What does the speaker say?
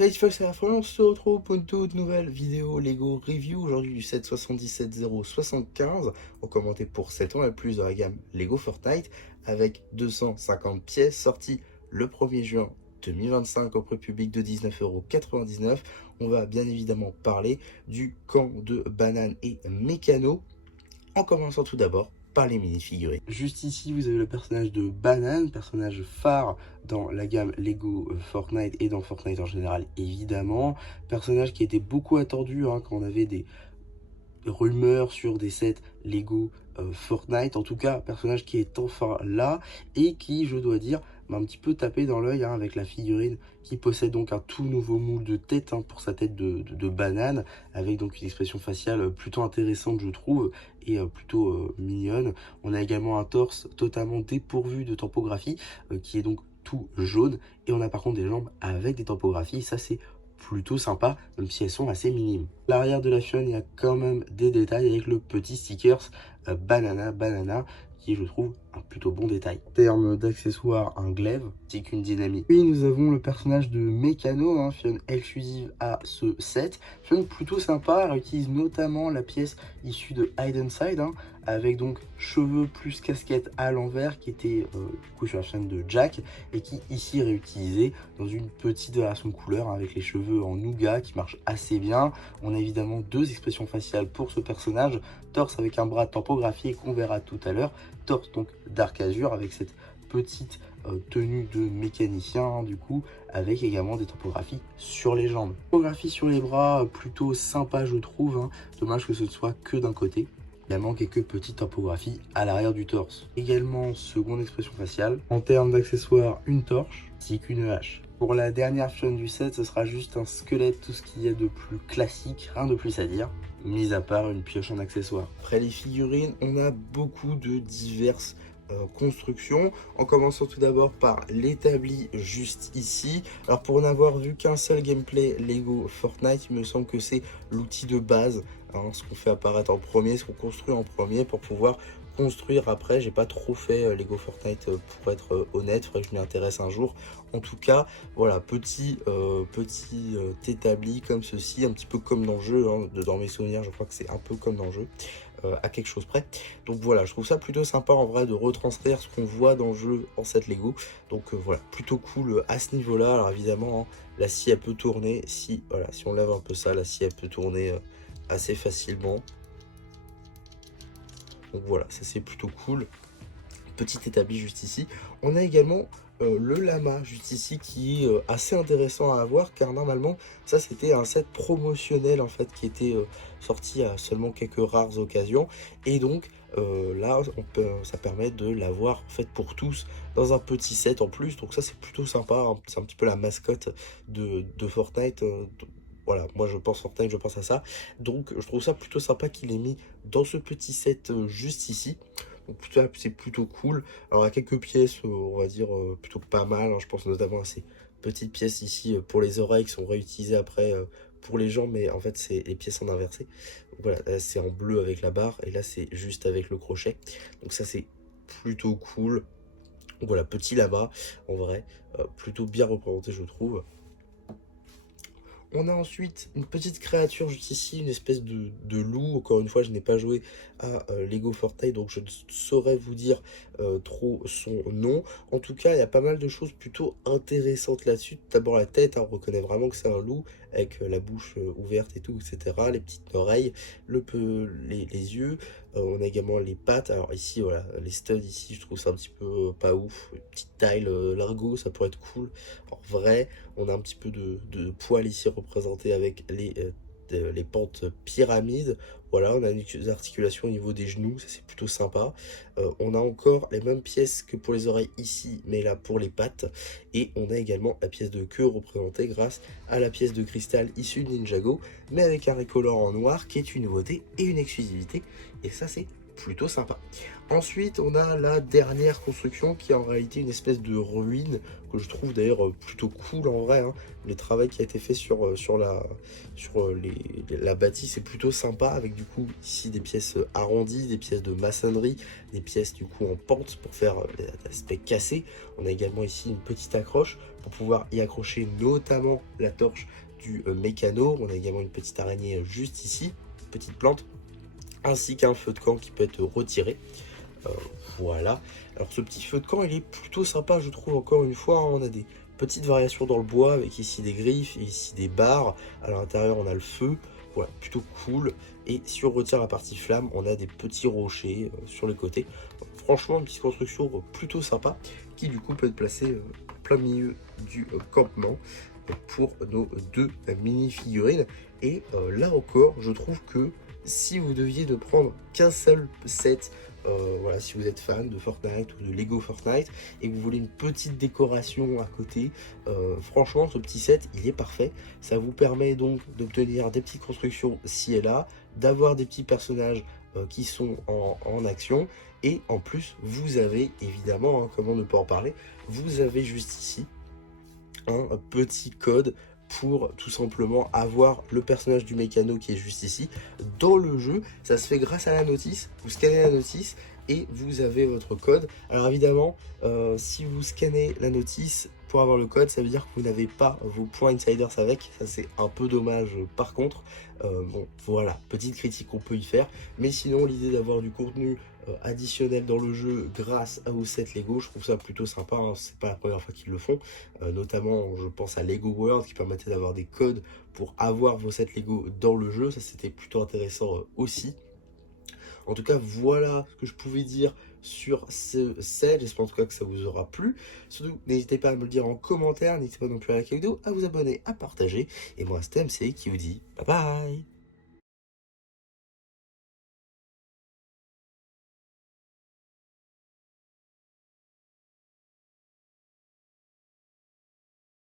Salut Fox, c'est la France, on se retrouve pour une toute nouvelle vidéo Lego Review, aujourd'hui du 777-075, recommandé pour 7 ans et plus dans la gamme Lego Fortnite, avec 250 pièces, sorties le 1er juin 2025 au prix public de 19,99 €. On va bien évidemment parler du camp de bananes et mécano, en commençant tout d'abord par les mini-figurines. Juste ici, vous avez le personnage de Banane, personnage phare dans la gamme Lego Fortnite et dans Fortnite en général, évidemment. Personnage qui était beaucoup attendu quand on avait des rumeurs sur des sets Lego Fortnite. En tout cas, personnage qui est enfin là et qui, je dois dire, m'a un petit peu tapé dans l'œil avec la figurine qui possède donc un tout nouveau moule de tête pour sa tête de banane, avec donc une expression faciale plutôt intéressante, je trouve, et plutôt mignonne. On a également un torse totalement dépourvu de topographie qui est donc tout jaune, et on a par contre des jambes avec des topographies. Ça, c'est plutôt sympa, même si elles sont assez minimes. À l'arrière de la fionne, il y a quand même des détails avec le petit stickers banana, qui je trouve un plutôt bon détail. En termes d'accessoires, un glaive, c'est qu'une dynamique. Puis nous avons le personnage de Mécano, fionne exclusive à ce set. Fionne plutôt sympa, elle utilise notamment la pièce issue de Hide Side, avec donc cheveux plus casquette à l'envers, qui était du coup sur la chaîne de Jack, et qui ici est réutilisé dans une petite variation de couleur avec les cheveux en nougat qui marche assez bien. On a évidemment deux expressions faciales pour ce personnage, torse avec un bras tempographié qu'on verra tout à l'heure, torse donc Dark Azure avec cette petite tenue de mécanicien du coup, avec également des topographies sur les jambes. Topographie sur les bras plutôt sympa, je trouve, dommage que ce ne soit que d'un côté. Également quelques petites topographies à l'arrière du torse. Également seconde expression faciale. En termes d'accessoires, une torche ainsi qu'une hache. Pour la dernière fionne du set, ce sera juste un squelette, tout ce qu'il y a de plus classique, rien de plus à dire, mis à part une pioche en accessoire. Après les figurines, on a beaucoup de diverses construction, en commençant tout d'abord par l'établi juste ici. Alors pour n'avoir vu qu'un seul gameplay Lego Fortnite, il me semble que c'est l'outil de base, ce qu'on fait apparaître en premier, ce qu'on construit en premier pour pouvoir construire après. J'ai pas trop fait Lego Fortnite pour être honnête, faudrait que je m'y intéresse un jour. En tout cas, voilà, petit établi comme ceci, un petit peu comme dans le jeu, dans mes souvenirs, je crois que c'est un peu comme dans le jeu. À quelque chose près. Donc voilà, je trouve ça plutôt sympa en vrai de retranscrire ce qu'on voit dans le jeu en set Lego. Donc voilà, plutôt cool à ce niveau-là. Alors évidemment, la scie elle peut tourner. Si on lève un peu ça, la scie elle peut tourner assez facilement. Donc voilà, ça c'est plutôt cool. Petit établi juste ici. On a également le lama juste ici qui est assez intéressant à avoir, car normalement ça c'était un set promotionnel en fait qui était sorti à seulement quelques rares occasions, et donc là ça permet de l'avoir en fait pour tous dans un petit set en plus. Donc ça c'est plutôt sympa, c'est un petit peu la mascotte de Fortnite. Voilà, moi je pense Fortnite, je pense à ça. Donc je trouve ça plutôt sympa qu'il ait mis dans ce petit set juste ici. Donc c'est plutôt cool. Alors il y a quelques pièces, on va dire plutôt pas mal, je pense notamment à ces petites pièces ici pour les oreilles qui sont réutilisées après pour les jambes, mais en fait c'est les pièces en inversé. Donc voilà, là c'est en bleu avec la barre, et là c'est juste avec le crochet. Donc ça c'est plutôt cool. Donc voilà, petit lama, en vrai, plutôt bien représenté je trouve. On a ensuite une petite créature juste ici, une espèce de loup. Encore une fois, je n'ai pas joué à Lego Fortnite, donc je ne saurais vous dire trop son nom. En tout cas, il y a pas mal de choses plutôt intéressantes là-dessus. D'abord la tête, on reconnaît vraiment que c'est un loup, avec la bouche ouverte et tout, etc. Les petites oreilles, les yeux. On a également les pattes. Alors ici, voilà, les studs ici, je trouve ça un petit peu pas ouf. Une petite taille largo, ça pourrait être cool. En vrai, on a un petit peu de poils ici représentés avec les pentes pyramides. Voilà, on a une articulation au niveau des genoux, ça c'est plutôt sympa. On a encore les mêmes pièces que pour les oreilles ici, mais là pour les pattes. Et on a également la pièce de queue représentée grâce à la pièce de cristal issue de Ninjago, mais avec un ricolore en noir qui est une nouveauté et une exclusivité. Et ça c'est plutôt sympa. Ensuite, on a la dernière construction qui est en réalité une espèce de ruine que je trouve d'ailleurs plutôt cool en vrai, hein. Le travail qui a été fait la bâtisse est plutôt sympa avec du coup ici des pièces arrondies, des pièces de maçonnerie, des pièces du coup en pente pour faire l'aspect cassé. On a également ici une petite accroche pour pouvoir y accrocher notamment la torche du mécano. On a également une petite araignée juste ici, petite plante, ainsi qu'un feu de camp qui peut être retiré. Euh, voilà. Alors ce petit feu de camp, il est plutôt sympa, je trouve, encore une fois, hein. On a des petites variations dans le bois, avec ici des griffes, et ici des barres. À l'intérieur, on a le feu. Voilà, plutôt cool. Et si on retire la partie flamme, on a des petits rochers sur les côtés. Franchement, une petite construction plutôt sympa, qui du coup peut être placée en plein milieu du campement pour nos deux mini-figurines. Et là encore, je trouve que si vous deviez ne prendre qu'un seul set, voilà, si vous êtes fan de Fortnite ou de Lego Fortnite et que vous voulez une petite décoration à côté, franchement ce petit set il est parfait. Ça vous permet donc d'obtenir des petites constructions ci et là, d'avoir des petits personnages qui sont en action, et en plus vous avez évidemment, hein, comment ne pas en parler, vous avez juste ici un petit code pour tout simplement avoir le personnage du mécano qui est juste ici dans le jeu. Ça se fait grâce à la notice. Vous scannez la notice et vous avez votre code. Alors évidemment, si vous scannez la notice pour avoir le code, ça veut dire que vous n'avez pas vos points insiders avec. Ça c'est un peu dommage par contre. Bon voilà, petite critique qu'on peut y faire. Mais sinon l'idée d'avoir du contenu additionnel dans le jeu grâce au set Lego, je trouve ça plutôt sympa, hein. C'est pas la première fois qu'ils le font, notamment je pense à Lego World qui permettait d'avoir des codes pour avoir vos sets Lego dans le jeu. Ça c'était plutôt intéressant aussi. En tout cas voilà ce que je pouvais dire sur ce set. J'espère en tout cas que ça vous aura plu. Surtout n'hésitez pas à me le dire en commentaire, n'hésitez pas non plus à liker la vidéo, à vous abonner, à partager, et moi c'était MC qui vous dit bye bye.